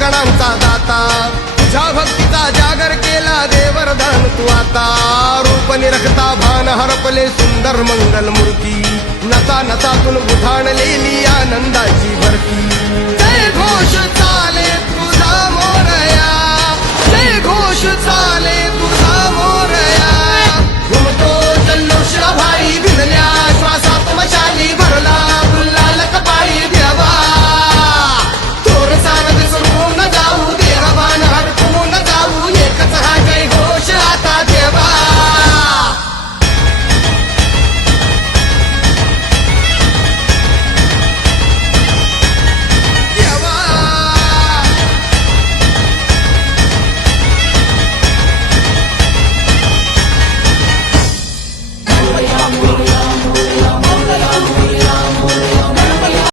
गणांचा दाता, तुझ्या भक्तीचा जागर केला देवरदान तू आता. रूप निरखता भान हरपले सुंदर मंगल मूर्ती, नचा नचातून उठाणलेली आनंद